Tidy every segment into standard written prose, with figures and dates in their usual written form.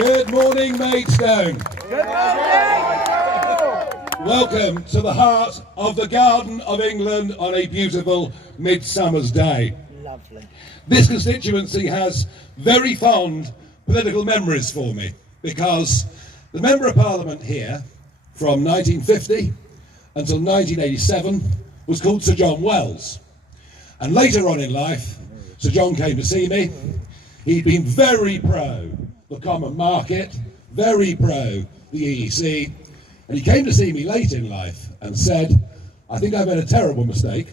Good morning, Maidstone. Good morning. Welcome to the heart of the Garden of England on a beautiful midsummer's day. Lovely. This constituency has very fond political memories for me because the Member of Parliament here from 1950 until 1987 was called Sir John Wells. And later on in life, Sir John came to see me. He'd been very pro the common market, very pro the EEC, and he came to see me late in life and said, I think I've made a terrible mistake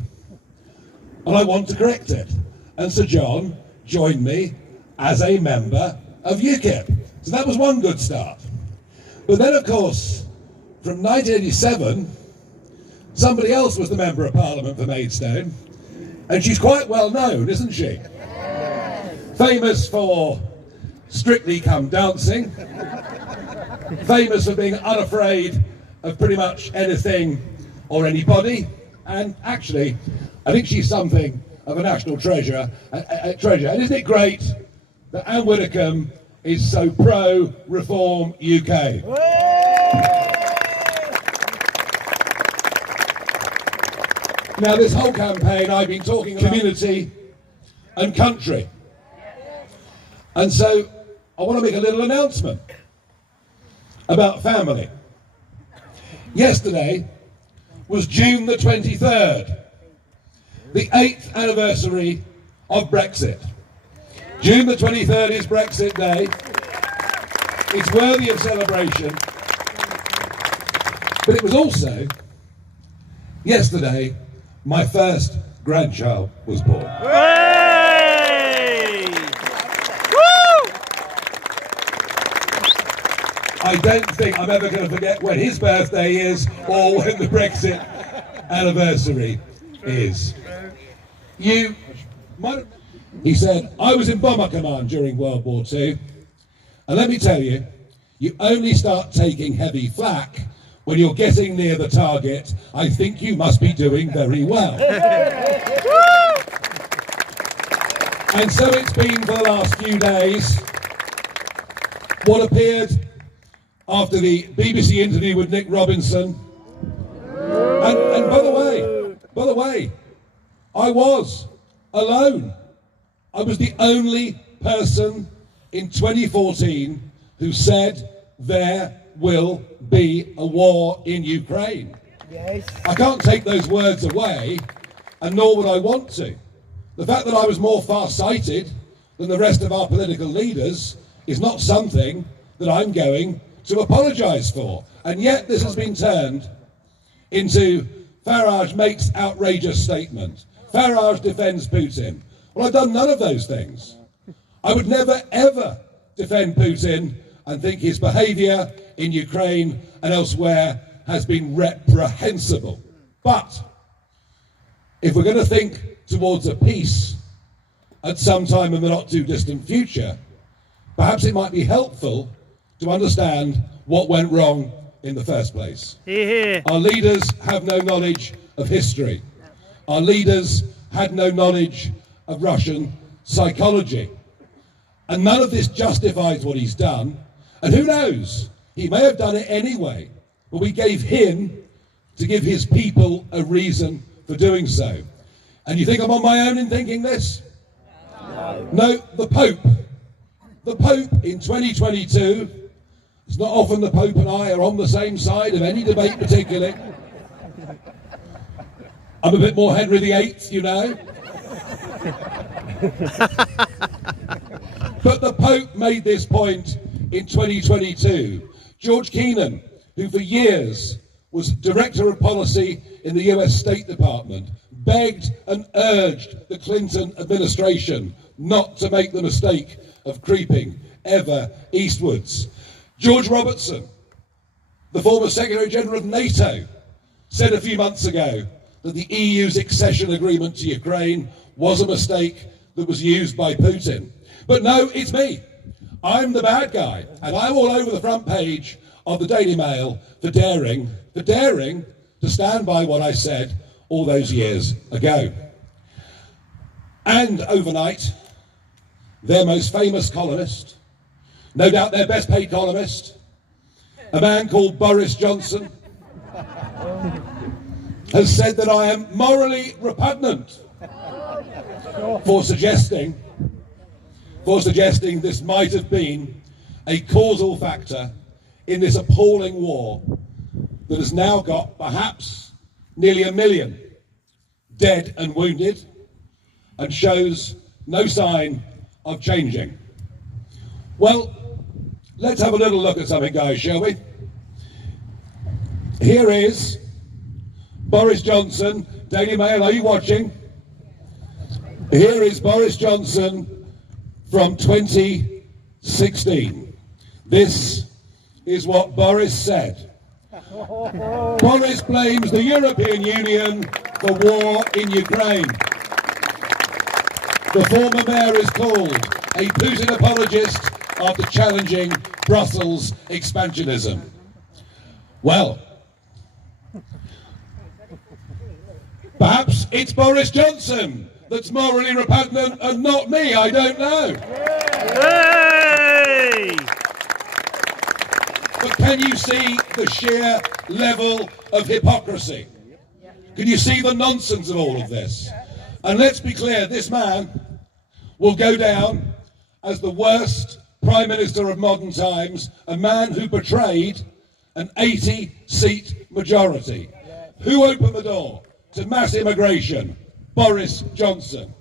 and I want to correct it. And Sir John joined me as a member of UKIP. So that was one good start. But then, of course, from 1987, somebody else was the Member of Parliament for Maidstone, and she's quite well known, isn't she? Famous for Strictly Come Dancing, famous for being unafraid of pretty much anything or anybody, and actually, I think she's something of a national treasure. And isn't it great that Anne Widdecombe is so pro-Reform UK? Now, this whole campaign, I've been talking about community and country. And so, I want to make a little announcement about family. Yesterday was June the 23rd, the 8th anniversary of Brexit. June the 23rd is Brexit Day. It's worthy of celebration. But it was also, yesterday, my first grandchild was born. I don't think I'm ever going to forget when his birthday is or when the Brexit anniversary is. He said, I was in Bomber Command during World War II, and let me tell you, you only start taking heavy flak when you're getting near the target. I think you must be doing very well. And so it's been for the last few days. What appeared after the BBC interview with Nick Robinson, and by the way, I was alone. I was the only person in 2014 who said there will be a war in Ukraine. Yes. I can't take those words away, and nor would I want to. The fact that I was more far-sighted than the rest of our political leaders is not something that I'm going to apologise for. And yet this has been turned into Farage makes outrageous statement. Farage defends Putin. Well, I've done none of those things. I would never, ever defend Putin and think his behaviour in Ukraine and elsewhere has been reprehensible. But if we're going to think towards a peace at some time in the not too distant future, perhaps it might be helpful to understand what went wrong in the first place. Our leaders have no knowledge of history. Our leaders had no knowledge of Russian psychology. And none of this justifies what he's done. And who knows, he may have done it anyway, but we gave him to give his people a reason for doing so. And you think I'm on my own in thinking this? No, the the Pope in 2022, it's not often the Pope and I are on the same side of any debate particularly. I'm a bit more Henry VIII, you know. But the Pope made this point in 2022. George Kennan, who for years was Director of Policy in the US State Department, begged and urged the Clinton administration not to make the mistake of creeping ever eastwards. George Robertson, the former Secretary General of NATO, said a few months ago that the EU's accession agreement to Ukraine was a mistake that was used by Putin. But no, it's me. I'm the bad guy, and I'm all over the front page of the Daily Mail for daring to stand by what I said all those years ago. And overnight, their most famous columnist, no doubt their best paid columnist, a man called Boris Johnson, has said that I am morally repugnant for suggesting this might have been a causal factor in this appalling war that has now got perhaps nearly 1 million dead and wounded and shows no sign of changing. Well, let's have a little look at something, guys, shall we? Here is Boris Johnson. Daily Mail, are you watching? Here is Boris Johnson from 2016. This is what Boris said. Boris blames the European Union for war in Ukraine. The former mayor is called a Putin apologist after challenging Brussels expansionism. Well, perhaps it's Boris Johnson that's morally repugnant and not me, I don't know. Hey! But can you see the sheer level of hypocrisy? Can you see the nonsense of all of this? And let's be clear, this man will go down as the worst Prime Minister of modern times, a man who betrayed an 80-seat majority. Who opened the door to mass immigration? Boris Johnson.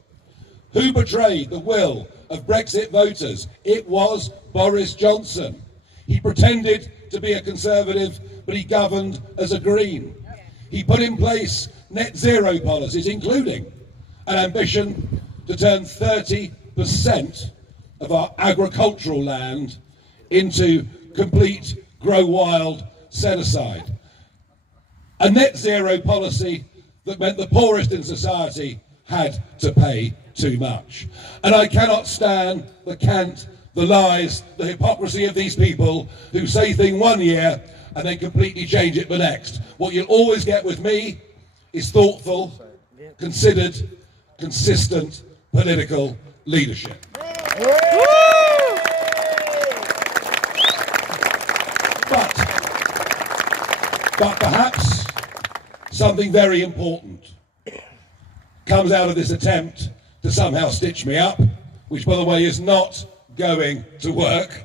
Who betrayed the will of Brexit voters? It was Boris Johnson. He pretended to be a Conservative, but he governed as a Green. He put in place net zero policies, including an ambition to turn 30% of our agricultural land into complete grow wild set aside. A net zero policy that meant the poorest in society had to pay too much. And I cannot stand the cant, the lies, the hypocrisy of these people who say thing one year and then completely change it the next. What you'll always get with me is thoughtful, considered, consistent political leadership. But perhaps something very important comes out of this attempt to somehow stitch me up, which, by the way, is not going to work.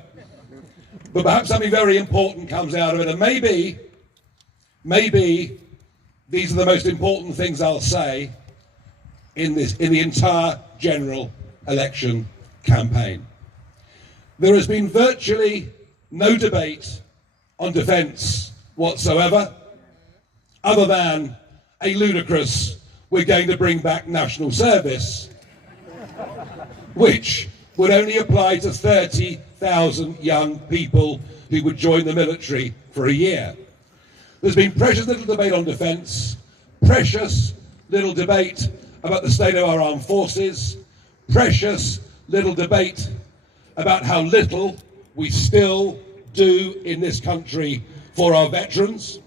But perhaps something very important comes out of it, and maybe these are the most important things I'll say in the entire general election campaign. There has been virtually no debate on defence whatsoever, other than a ludicrous, we're going to bring back national service, which would only apply to 30,000 young people who would join the military for a year. There's been precious little debate on defence, precious little debate about the state of our armed forces, precious little debate about how little we still do in this country for our veterans,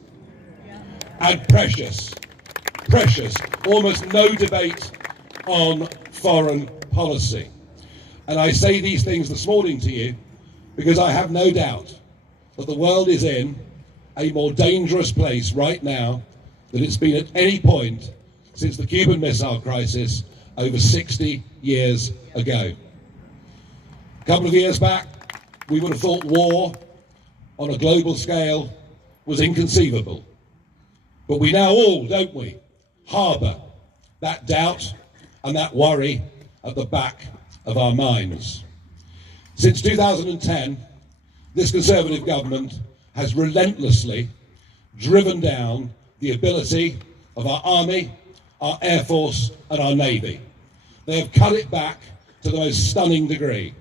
and precious, almost no debate on foreign policy. And I say these things this morning to you because I have no doubt that the world is in a more dangerous place right now than it's been at any point since the Cuban Missile Crisis over 60 years ago. A couple of years back, we would have thought war on a global scale was inconceivable. But we now all, don't we, harbour that doubt and that worry at the back of our minds. Since 2010, this Conservative government has relentlessly driven down the ability of our Army, our Air Force and our Navy. They have cut it back to the most stunning degree.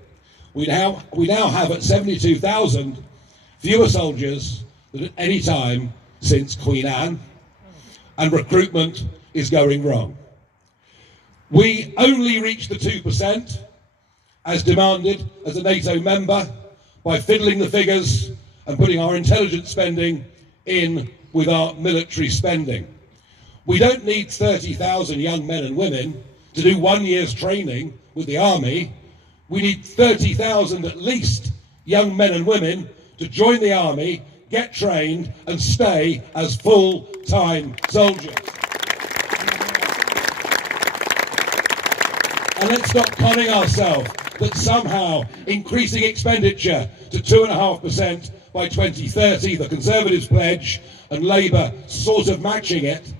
We now have at 72,000 fewer soldiers than at any time since Queen Anne, and recruitment is going wrong. We only reached the 2% as demanded as a NATO member by fiddling the figures and putting our intelligence spending in with our military spending. We don't need 30,000 young men and women to do 1 year's training with the Army. We need 30,000 at least young men and women to join the Army, get trained and stay as full-time soldiers. And let's stop conning ourselves that somehow increasing expenditure to 2.5% by 2030, the Conservatives pledge, and Labour sort of matching it,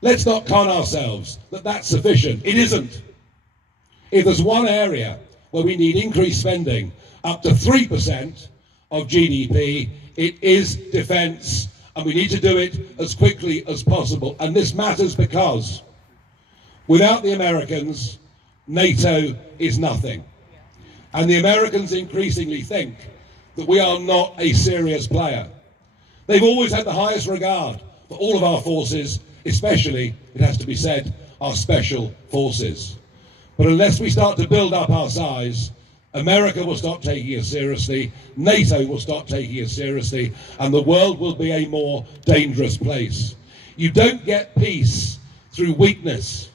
let's not con ourselves that that's sufficient. It isn't. If there's one area where we need increased spending up to 3% of GDP, it is defence, and we need to do it as quickly as possible. And this matters because without the Americans, NATO is nothing. And the Americans increasingly think that we are not a serious player. They've always had the highest regard for all of our forces, especially, it has to be said, our special forces. But unless we start to build up our size, America will stop taking us seriously, NATO will stop taking us seriously, and the world will be a more dangerous place. You don't get peace through weakness.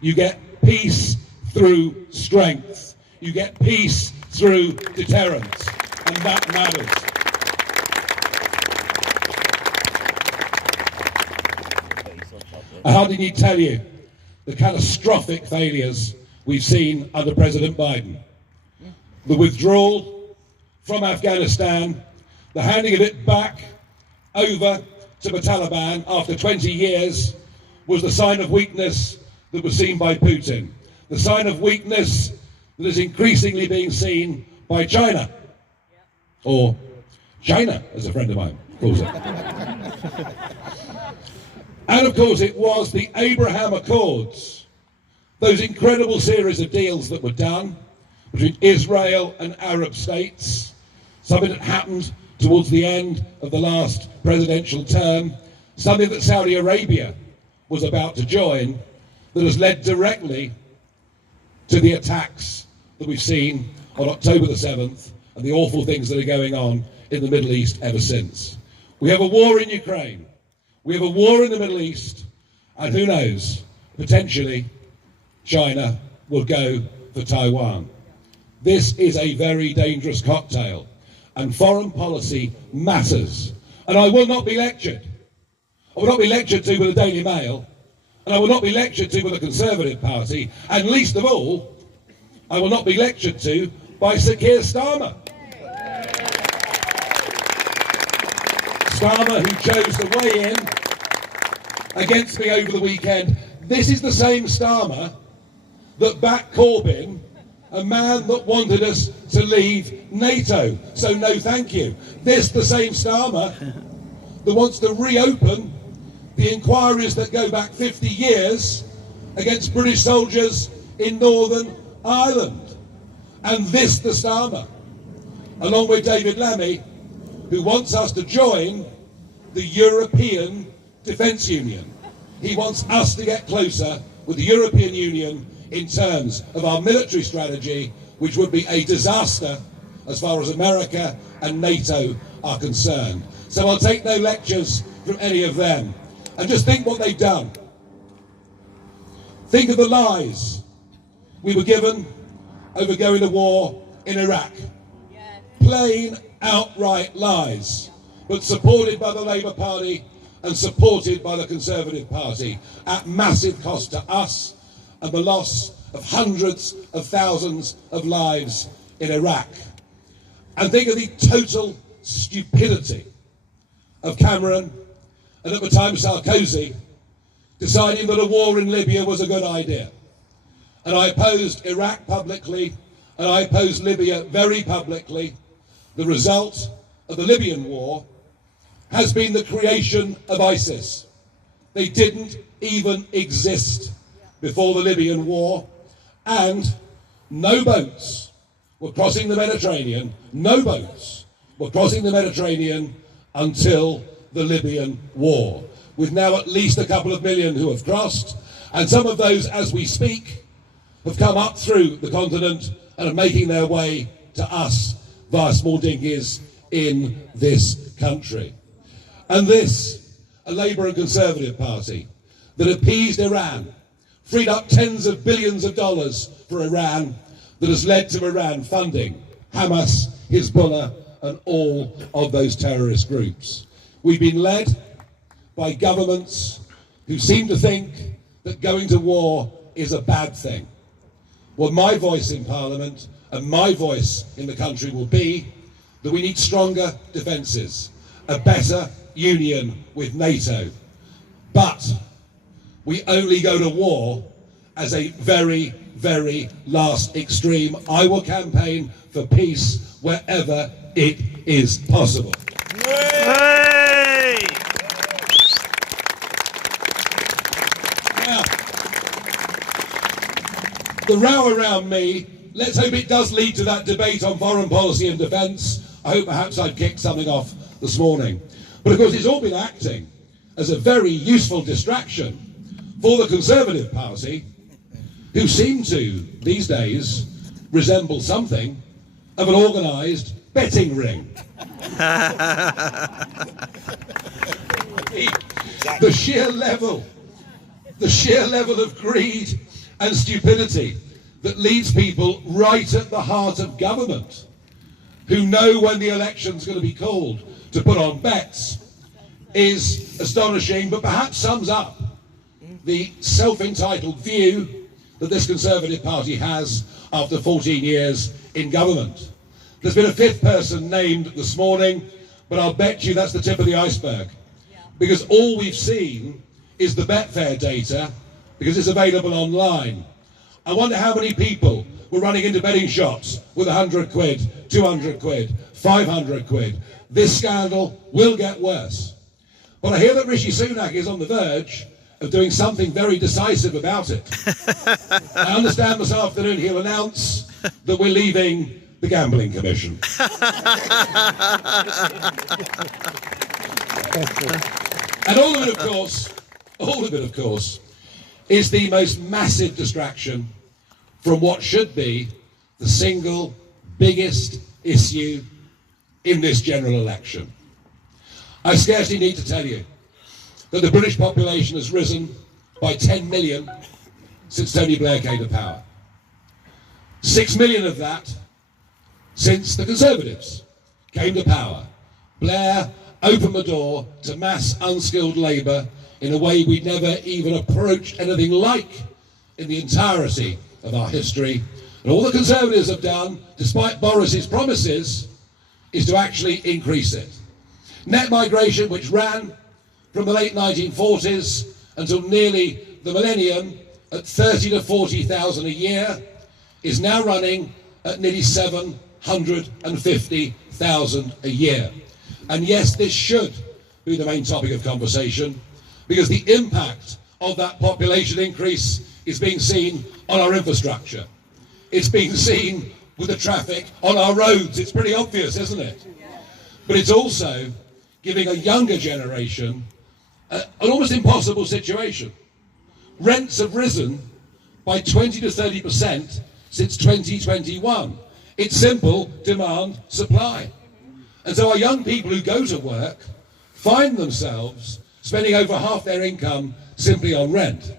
You get peace through strength. You get peace through deterrence, and that matters. I hardly need to tell you the catastrophic failures we've seen under President Biden. The withdrawal from Afghanistan, the handing of it back over to the Taliban after 20 years was the sign of weakness that was seen by Putin. The sign of weakness that is increasingly being seen by China. Or China, as a friend of mine calls it. And of course it was the Abraham Accords, those incredible series of deals that were done between Israel and Arab states, something that happened towards the end of the last presidential term, something that Saudi Arabia was about to join, that has led directly to the attacks that we've seen on October the 7th and the awful things that are going on in the Middle East ever since. We have a war in Ukraine. We have a war in the Middle East, and who knows, potentially China will go for Taiwan. This is a very dangerous cocktail, and foreign policy matters. And I will not be lectured. I will not be lectured to with the Daily Mail, and I will not be lectured to with the Conservative Party, and least of all, I will not be lectured to by Sir Keir Starmer. Starmer, who chose to weigh in against me over the weekend. This is the same Starmer that backed Corbyn, a man that wanted us to leave NATO. So no thank you. This the same Starmer that wants to reopen the inquiries that go back 50 years against British soldiers in Northern Ireland. And this the Starmer, along with David Lammy, who wants us to join the European Defence Union. He wants us to get closer with the European Union in terms of our military strategy, which would be a disaster as far as America and NATO are concerned. So I'll take no lectures from any of them. And just think what they've done. Think of the lies we were given over going to war in Iraq. Plain, outright lies, but supported by the Labour Party and supported by the Conservative Party at massive cost to us and the loss of hundreds of thousands of lives in Iraq. And think of the total stupidity of Cameron and at the time Sarkozy deciding that a war in Libya was a good idea. And I opposed Iraq publicly, and I opposed Libya very publicly. The result of the Libyan war has been the creation of ISIS. They didn't even exist before the Libyan war, and no boats were crossing the Mediterranean, no boats were crossing the Mediterranean until the Libyan war, with now at least a couple of million who have crossed, and some of those, as we speak, have come up through the continent and are making their way to us via small dinghies in this country. And this, a Labour and Conservative party that appeased Iran, freed up tens of billions of dollars for Iran, that has led to Iran funding Hamas, Hezbollah, and all of those terrorist groups. We've been led by governments who seem to think that going to war is a bad thing. Well, my voice in Parliament and my voice in the country will be that we need stronger defences, a better union with NATO. But we only go to war as a very, very last extreme. I will campaign for peace wherever it is possible. Hey! Now, the row around me, let's hope it does lead to that debate on foreign policy and defence. I hope perhaps I've kicked something off this morning. But of course it's all been acting as a very useful distraction for the Conservative Party, who seem to, these days, resemble something of an organised betting ring. The sheer level of greed and stupidity that leads people right at the heart of government, who know when the election's going to be called to put on bets, is astonishing, but perhaps sums up the self-entitled view that this Conservative Party has after 14 years in government. There's been a fifth person named this morning, but I'll bet you that's the tip of the iceberg, because all we've seen is the Betfair data, because it's available online. I wonder how many people were running into betting shops with 100 quid, 200 quid, 500 quid. This scandal will get worse. But I hear that Rishi Sunak is on the verge of doing something very decisive about it. I understand this afternoon he'll announce that we're leaving the Gambling Commission. And all of it, of course, is the most massive distraction from what should be the single biggest issue in this general election. I scarcely need to tell you that the British population has risen by 10 million since Tony Blair came to power. 6 million of that since the Conservatives came to power. Blair opened the door to mass unskilled labour in a way we'd never even approached anything like in the entirety of our history. And all the Conservatives have done, despite Boris's promises, is to actually increase it. Net migration, which ran from the late 1940s until nearly the millennium at 30 to 40,000 a year, is now running at nearly 750,000 a year. And yes, this should be the main topic of conversation, because the impact of that population increase is being seen on our infrastructure. It's being seen with the traffic on our roads. It's pretty obvious, isn't it? But it's also giving a younger generation an almost impossible situation. Rents have risen by 20 to 30% since 2021. It's simple demand, supply. And so our young people who go to work find themselves spending over half their income simply on rent.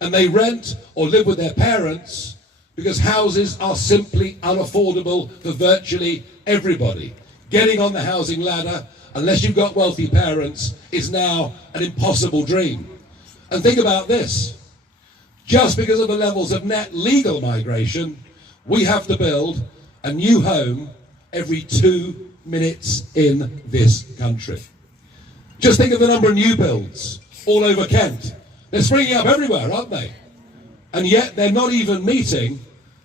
And they rent or live with their parents because houses are simply unaffordable for virtually everybody. Getting on the housing ladder, unless you've got wealthy parents, is now an impossible dream. And think about this. Just because of the levels of net legal migration, we have to build a new home every 2 minutes in this country. Just think of the number of new builds all over Kent. They're springing up everywhere, aren't they? And yet they're not even meeting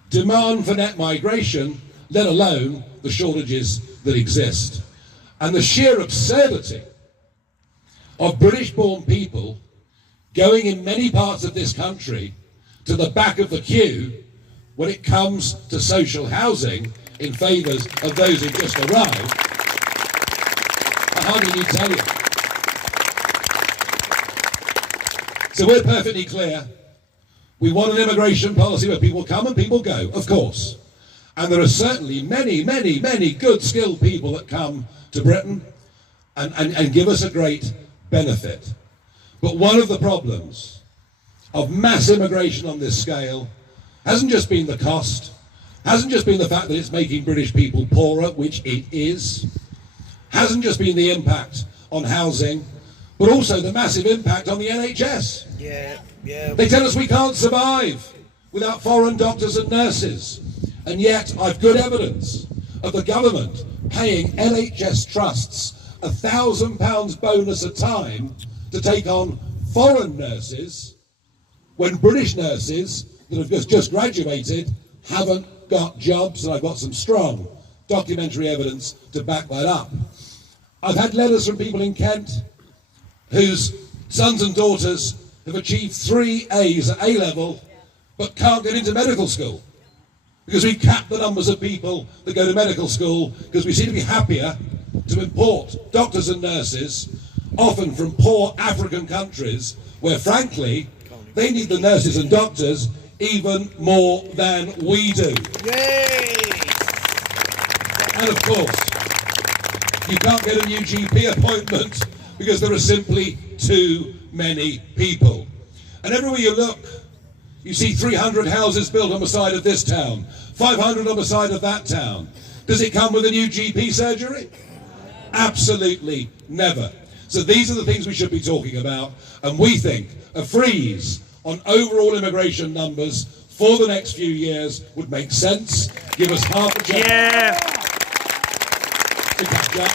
demand for net migration, let alone the shortages that exist. And the sheer absurdity of British-born people going in many parts of this country to the back of the queue when it comes to social housing in favour of those who just arrived, how can you tell you? So we're perfectly clear. We want an immigration policy where people come and people go, of course. And there are certainly many, many, many good skilled people that come to Britain and give us a great benefit. But one of the problems of mass immigration on this scale hasn't just been the cost, hasn't just been the fact that it's making British people poorer, which it is, hasn't just been the impact on housing, but also the massive impact on the NHS. They tell us we can't survive without foreign doctors and nurses. And yet I've good evidence of the government paying NHS trusts £1,000 bonus a time to take on foreign nurses when British nurses that have just graduated haven't got jobs, and I've got some strong documentary evidence to back that up. I've had letters from people in Kent whose sons and daughters have achieved 3 A's at A-level but can't get into medical school because we cap the numbers of people that go to medical school because we seem to be happier to import doctors and nurses, often from poor African countries where, frankly, they need the nurses and doctors even more than we do. Yay! And of course, you can't get a new GP appointment because there are simply too many people. And everywhere you look, you see 300 houses built on the side of this town, 500 on the side of that town. Does it come with a new GP surgery? Absolutely never. So these are the things we should be talking about, and we think a freeze on overall immigration numbers for the next few years would make sense, give us half a chance to catch up.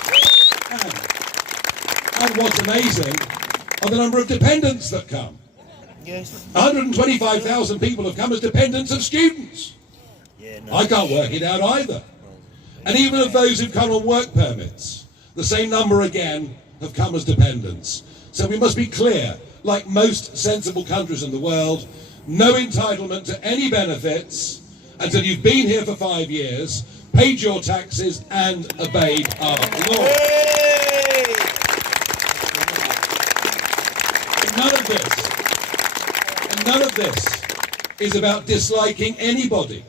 And what's amazing are the number of dependents that come. 125,000 people have come as dependents of students. I can't work it out either. And even of those who've come on work permits, the same number again have come as dependents. So we must be clear, like most sensible countries in the world, no entitlement to any benefits until you've been here for 5 years, paid your taxes and obeyed our law. And none of this is about disliking anybody.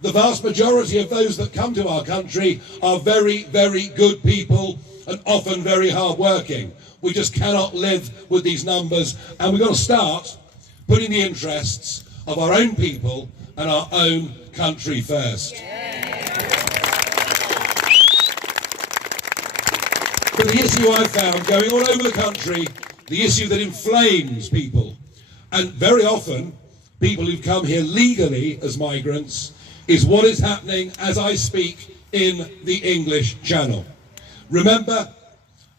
The vast majority of those that come to our country are very, very good people and often very hard-working. We just cannot live with these numbers, and we've got to start putting the interests of our own people and our own country first. But the issue I've found going all over the country, the issue that inflames people, and very often people who've come here legally as migrants, is what is happening as I speak in the English Channel. Remember,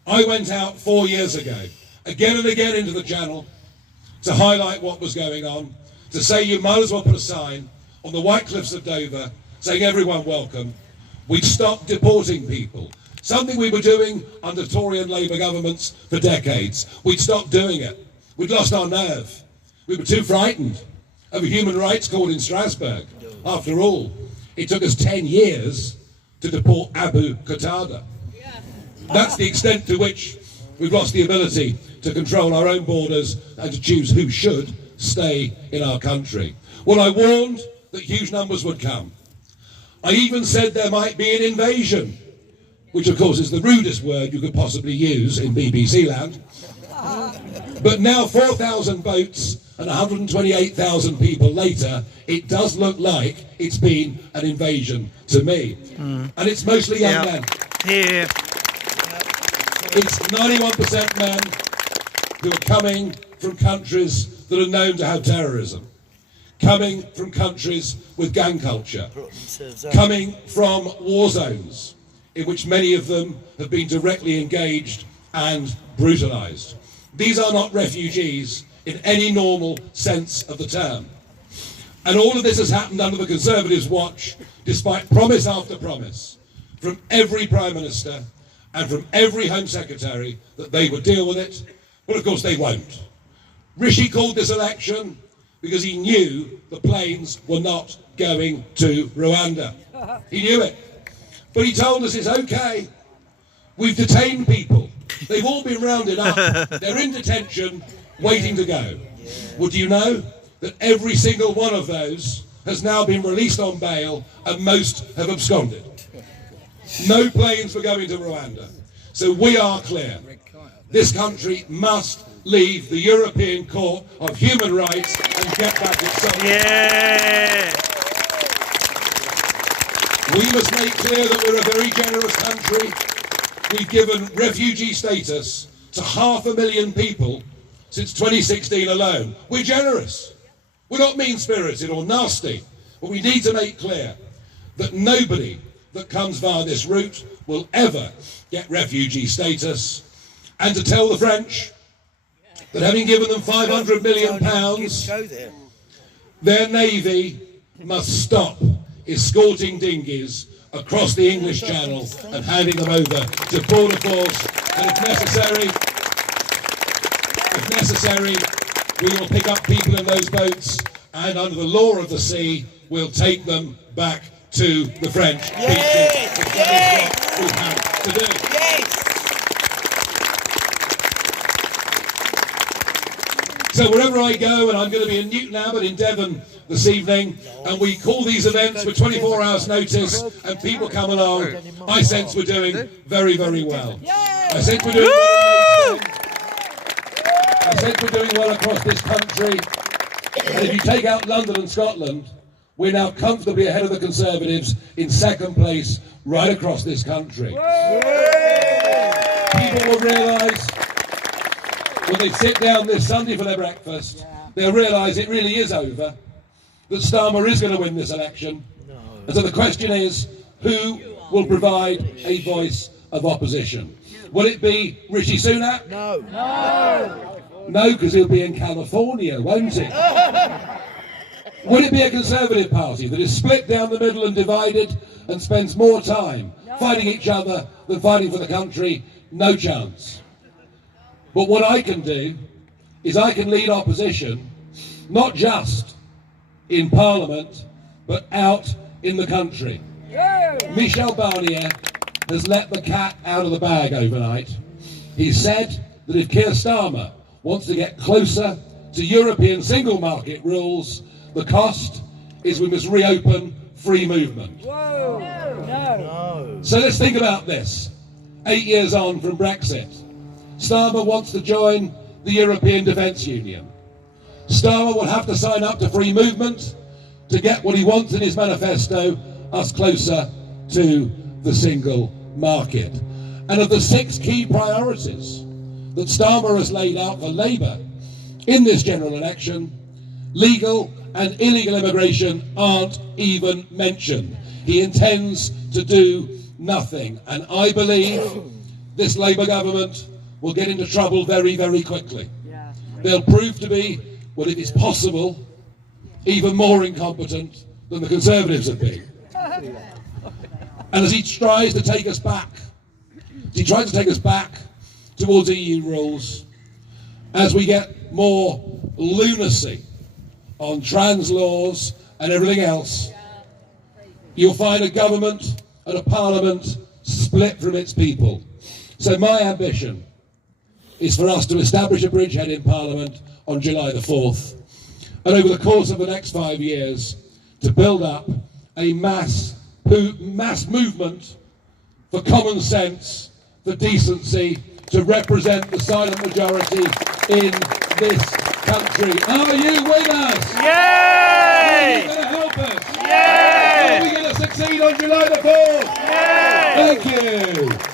I went out 4 years ago, again and again into the Channel, to highlight what was going on, to say you might as well put a sign on the White Cliffs of Dover saying everyone welcome. We'd stop deporting people, something we were doing under Tory and Labour governments for decades. We'd stopped doing it. We'd lost our nerve. We were too frightened of a human rights court in Strasbourg. After all, it took us 10 years to deport Abu Qatada. That's the extent to which we've lost the ability to control our own borders and to choose who should stay in our country. Well, I warned that huge numbers would come. I even said there might be an invasion, which of course is the rudest word you could possibly use in BBC land. But now 4,000 boats and 128,000 people later, it does look like it's been an invasion to me. And it's mostly young men. It's 91% men who are coming from countries that are known to have terrorism. coming from countries with gang culture, coming from war zones in which many of them have been directly engaged and brutalised. These are not refugees in any normal sense of the term. And all of this has happened under the Conservatives' watch, despite promise after promise from every Prime Minister and from every Home Secretary that they would deal with it. But of course they won't. Rishi called this election because he knew the planes were not going to Rwanda. He knew it. But he told us it's okay. We've detained people. They've all been rounded up. They're in detention, waiting to go. Would you know that every single one of those has now been released on bail and most have absconded? No planes were going to Rwanda. So we are clear. This country must leave the European Court of Human Rights and get back its sovereignty. Yeah. We must make clear that we're a very generous country. We've given refugee status to 500,000 people since 2016 alone. We're generous. We're not mean-spirited or nasty. But we need to make clear that nobody that comes via this route will ever get refugee status. And to tell the French that having given them £500 million, their navy must stop escorting dinghies across the English Channel and handing them over to border force. And if necessary, we will pick up people in those boats and under the law of the sea, we'll take them back to the French beaches. That is what we have to do. So wherever I go, and I'm going to be in Newton Abbot in Devon this evening, and we call these events with 24 hours notice, and people come along, I sense we're doing very, very well. I sense we're doing well in Maidstone. I sense we're doing well across this country. And if you take out London and Scotland, we're now comfortably ahead of the Conservatives in second place right across this country. People will realise, when they sit down this Sunday for their breakfast, they'll realise it really is over, that Starmer is going to win this election. And so the question is, who will provide a voice of opposition? Will it be Rishi Sunak? No. No, because he'll be in California, won't it? Will it be a Conservative Party that is split down the middle and divided and spends more time fighting each other than fighting for the country? No chance. But what I can do is I can lead opposition, not just in Parliament, but out in the country. Michel Barnier has let the cat out of the bag overnight. He said that if Keir Starmer wants to get closer to European single market rules, the cost is we must reopen free movement. So let's think about this. 8 years on from Brexit, Starmer wants to join the European Defence Union. Starmer will have to sign up to free movement to get what he wants in his manifesto, us closer to the single market. And of the 6 key priorities that Starmer has laid out for Labour in this general election, legal and illegal immigration aren't even mentioned. He intends to do nothing. And I believe this Labour government will get into trouble very, very quickly. They'll prove to be, well, if it's possible, even more incompetent than the Conservatives have been. And as he tries to take us back, towards EU rules, as we get more lunacy on trans laws and everything else, you'll find a government and a parliament split from its people. So my ambition is for us to establish a bridgehead in Parliament on July the 4th, and over the course of the next 5 years to build up a mass movement for common sense, for decency, to represent the silent majority in this country. Are you with us? Yay! Are you going to help us? Yay! Are we going to succeed on July the 4th? Yay! Thank you.